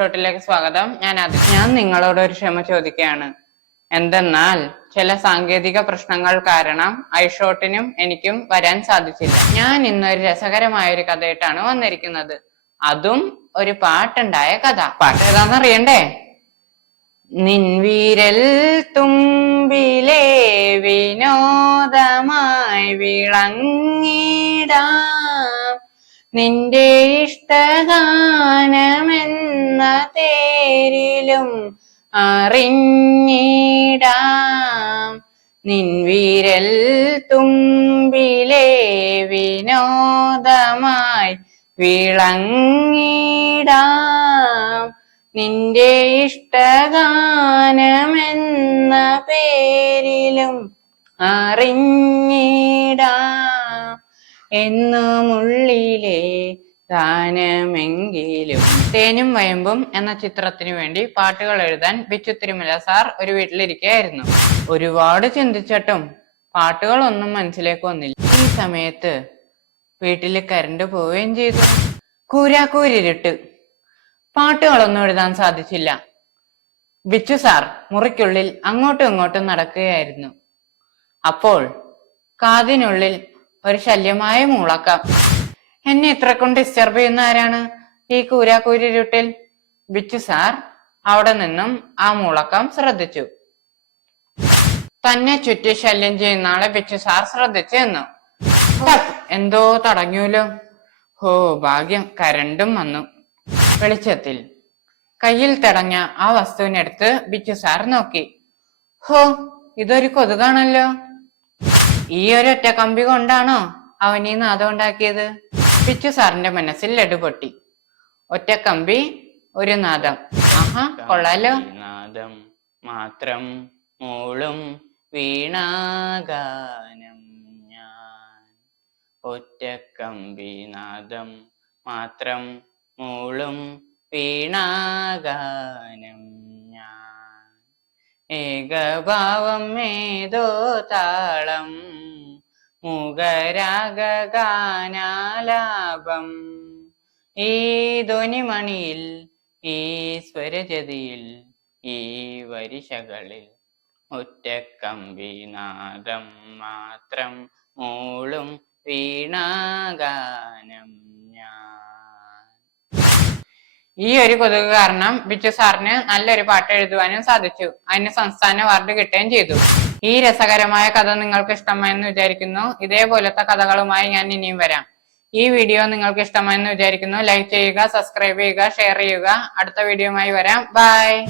ഐഷോട്ടിലേക്ക് സ്വാഗതം. ഞാൻ അത് ഞാൻ നിങ്ങളോട് ഒരു ക്ഷമ ചോദിക്കുകയാണ്. എന്തെന്നാൽ ചില സാങ്കേതിക പ്രശ്നങ്ങൾ കാരണം ഐഷോട്ടിനും എനിക്കും വരാൻ സാധിച്ചില്ല. ഞാൻ ഇന്നൊരു രസകരമായ ഒരു കഥയായിട്ടാണ് വന്നിരിക്കുന്നത്. അതും ഒരു പാട്ടുണ്ടായ കഥ. പാട്ട് ഏതാണെന്ന് അറിയണ്ടേ? നിൻവീരൽ തുമ്പിലേ വിനോദമായി വിളങ്ങിടാം. നിന്റെ ഇഷ്ടഗാനമെന്ന തേരിലും അറിഞ്ഞിടാം. നിൻവിരൽ തുമ്പിലെ വിനോദമായി വിളങ്ങിടാം. നിന്റെ ഇഷ്ടഗാനമെന്ന പേരിലും അറിഞ്ഞിടാം. എന്നുമുള്ളിലെ ഗാനമെങ്കിലും തേനും വയമ്പും എന്ന ചിത്രത്തിനു വേണ്ടി പാട്ടുകൾ എഴുതാൻ ബിച്ചു തിരുമല സാർ ഒരു വീട്ടിലിരിക്കുകയായിരുന്നു ഒരുപാട് ചിന്തിച്ചിട്ടും പാട്ടുകളൊന്നും മനസ്സിലേക്ക് വന്നില്ല. ഈ സമയത്ത് വീട്ടിൽ കരണ്ട് പോവുകയും ചെയ്തു. കൂരാക്കൂരിരുട്ട്. പാട്ടുകളൊന്നും എഴുതാൻ സാധിച്ചില്ല. ബിച്ചു സാർ മുറിക്കുള്ളിൽ അങ്ങോട്ടും ഇങ്ങോട്ടും നടക്കുകയായിരുന്നു. അപ്പോൾ കാതിനുള്ളിൽ ഒരു ശല്യമായ മൂളക്കം. എന്നെ ഇത്ര കൊണ്ട് ഡിസ്റ്റർബ് ചെയ്യുന്ന ആരാണ്? ഈ കൂരാക്കൂരിരുട്ടിൽ. ബിച്ചു സാർ അവിടെ നിന്നും ആ മുളക്കം ശ്രദ്ധിച്ചു. തന്നെ ചുറ്റി ശല്യം ചെയ്യുന്ന ആളെ ബിച്ചു സാർ ശ്രദ്ധിച്ചു എന്നു. എന്തോ തടഞ്ഞൂലോ? ഹോ ഭാഗ്യം കരണ്ടും വന്നു. വെളിച്ചത്തിൽ. കയ്യിൽ തടഞ്ഞ ആ വസ്തുവിനെടുത്ത് ബിച്ചു സാർ നോക്കി. ഹോ ഇതൊരു കൊതുകാണല്ലോ? ഈ ഒരൊറ്റ കമ്പി കൊണ്ടാണോ അവനീ നാഥം ഉണ്ടാക്കിയത്? ബിച്ചു സാറിന്റെ മനസ്സിൽ ലഡു പൊട്ടി. ഒറ്റ കമ്പി ഒരു നാദം. ആഹാ കൊള്ളാലോ. നാദം മാത്രം മൂളും വീണാഗാനം ഞാൻ. ഒറ്റ കമ്പി നാദം മാത്രം മൂളും വീണാഗാനം ഞാൻ. ഏകഭാവം ഏതോ താളം മുഖരാഗാനാലാപം ഈ ധ്വനിമണിയിൽ ഈ സ്വരജതിയിൽ ഈ വരിശകളിൽ ഒറ്റക്കമ്പി നാദം മാത്രം മൂളും വീണാഗാനം ഈ ഒരു കൊതുക് കാരണം ബിച്ചു സാറിന് നല്ലൊരു പാട്ട് എഴുതുവാനും സാധിച്ചു. അതിന് സംസ്ഥാന അവാർഡ് കിട്ടുകയും ചെയ്തു. ഈ രസകരമായ കഥ നിങ്ങൾക്ക് ഇഷ്ടമായെന്ന് വിചാരിക്കുന്നു. ഇതേപോലത്തെ കഥകളുമായി ഞാൻ ഇനിയും വരാം. ഈ വീഡിയോ നിങ്ങൾക്ക് ഇഷ്ടമായെന്ന് വിചാരിക്കുന്നു. ലൈക്ക് ചെയ്യുക സബ്സ്ക്രൈബ് ചെയ്യുക ഷെയർ ചെയ്യുക. അടുത്ത വീഡിയോയുമായി വരാം. ബൈ!